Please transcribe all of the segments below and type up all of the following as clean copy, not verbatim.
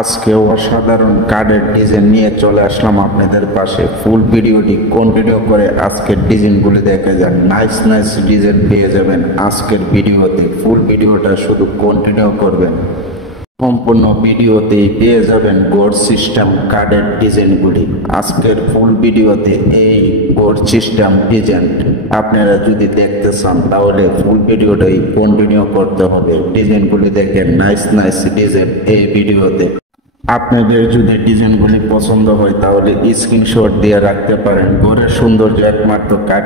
আজকে অসাধারণ কার্ডের ডিজাইন নিয়ে চলে আসলাম আপনাদের পাশে। ফুল ভিডিওটি কন্টিনিউ করে আজকের ডিজাইনগুলি দেখে যান। নাইস নাইস ডিজাইন পেয়ে যাবেন আজকের ভিডিওতে। ফুল ভিডিওটা শুধু কন্টিনিউ করবেন। সম্পূর্ণ ভিডিওতেই পেয়ে যাবেন গোড সিস্টেম কার্ডের ডিজাইনগুলি। আজকের ফুল ভিডিওতে এই গোড সিস্টেম ডিজাইন আপনারা যদি দেখতে চান তাহলে ফুল ভিডিওটাই কন্টিনিউ করতে হবে। ডিজাইনগুলি দেখেন, নাইস নাইস ডিজাইন এই ভিডিওতে। আপনাদের যদি ডিজাইনগুলি পছন্দ হয় তাহলে স্ক্রিনশট দিয়ে রাখতে পারেন। ঘরের সৌন্দর্য একমাত্র কাঠ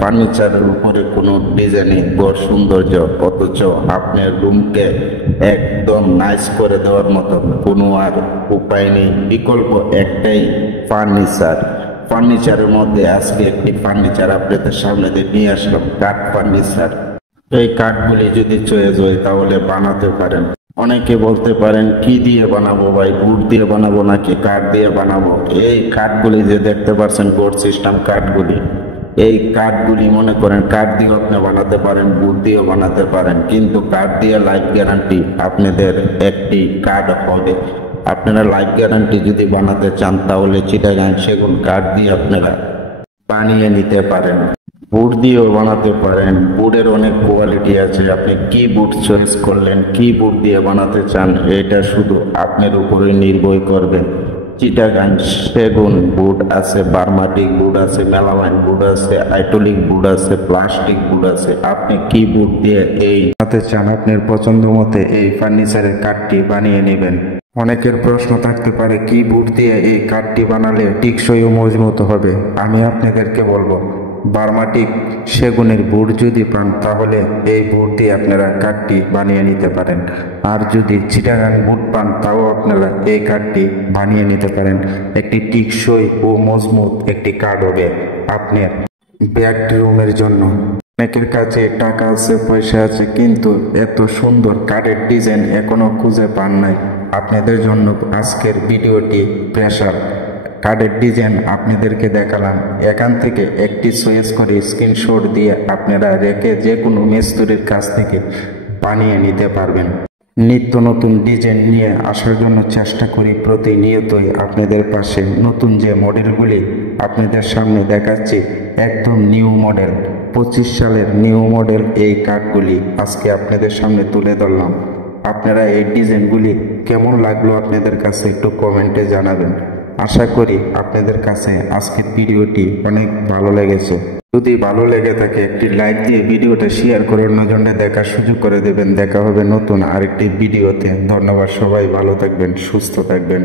ফার্নিচারের উপরে কোনো ডিজাইনে ঘর সৌন্দর্য, অথচ আপনার রুমকে একদম নাইস করে দেওয়ার মতো কোনো আর উপায় নেই। বিকল্প একটাই ফার্নিচারের মধ্যে আজকে একটি ফার্নিচার আপনাদের সামনে নিয়ে আসলাম, কাঠ ফার্নিচার। এই কাঠগুলি যদি চয়েস হয় তাহলে বানাতে পারেন। অনেকে বলতে পারেন কি দিয়ে বানাবো ভাই, উড দিয়ে বানাবো নাকি কাঠ দিয়ে বানাবো? এই কাঠগুলি যে দেখতে পাচ্ছেন গোড সিস্টেম কাঠগুলি, এই কাঠগুলি মনে করেন কাঠ দিয়েও আপনি বানাতে পারেন, উড দিয়েও বানাতে পারেন, কিন্তু কাঠ দিয়ে লাইফ গ্যারান্টি আপনাদের একটি কাঠ হবে। আপনারা লাইফ গ্যারান্টি যদি বানাতে চান তাহলে চিটাগাং সেগুন কাঠ দিয়ে আপনারা বানিয়ে নিতে পারেন। বুট দিয়েও বানাতে পারেন। বুটের অনেক কোয়ালিটি আছে, আপনি কি বুট চয়েস করলেন, কি বুট দিয়ে বানাতে চান, এটা শুধু আপনার উপরে নির্ভর করবে। চিটাগাং সেগুন বুট আছে, বার্মাটিক বুট আছে, মেলামাইন বুট আছে, আইটোলিক বুট আছে, প্লাস্টিক বুট আছে। আপনি কি বুট দিয়ে এই বানাতে চান আপনার পছন্দ মতে এই ফার্নিচারের কাঠটি বানিয়ে নেবেন। অনেকের প্রশ্ন থাকতে পারে কি বুট দিয়ে এই কাঠটি বানালে টিকসই ও মজবুত হবে। আমি আপনাদেরকে বলবো বার্মাটিক সেগুনের বুট যদি পান তাহলে এই বুট দিয়ে আপনারা কাঠটি বানিয়ে নিতে পারেন। আর যদি চিটাগাং বুট পান তাও আপনারা এই কাঠটি বানিয়ে নিতে পারেন। একটি টিকসই ও মজবুত একটি কাঠ হবে আপনার বেডরুমের জন্য। অনেকের কাছে টাকা আছে, পয়সা আছে, কিন্তু এত সুন্দর কাঠের ডিজাইন এখনো খুঁজে পান নাই। আপনাদের জন্য আজকের ভিডিওটি স্পেশাল। কার্ডের ডিজাইন আপনাদেরকে দেখালাম। এখান থেকে একটি চয়েস করে স্ক্রিনশট দিয়ে আপনারা রেখে যে কোনো মিস্ত্রির কাছ থেকে বানিয়ে নিতে পারবেন। নিত্য নতুন ডিজাইন নিয়ে আসার জন্য চেষ্টা করি প্রতিনিয়তই আপনাদের পাশে। নতুন যে মডেলগুলি আপনাদের সামনে দেখাচ্ছি একদম নিউ মডেল, 25 সালের নিউ মডেল এই কার্ডগুলি আজকে আপনাদের সামনে তুলে ধরলাম। আপনারা এই ডিজাইনগুলি কেমন লাগলো আপনাদের কাছে একটু কমেন্টে জানাবেন। আশা করি আপনাদের কাছে আজকের ভিডিওটি অনেক ভালো লেগেছে। যদি ভালো লেগে থাকে একটি লাইক দিয়ে ভিডিওটা শেয়ার করে অন্যজনকে দেখার সুযোগ করে দেবেন। দেখা হবে নতুন আরেকটি ভিডিওতে। ধন্যবাদ, সবাই ভালো থাকবেন, সুস্থ থাকবেন।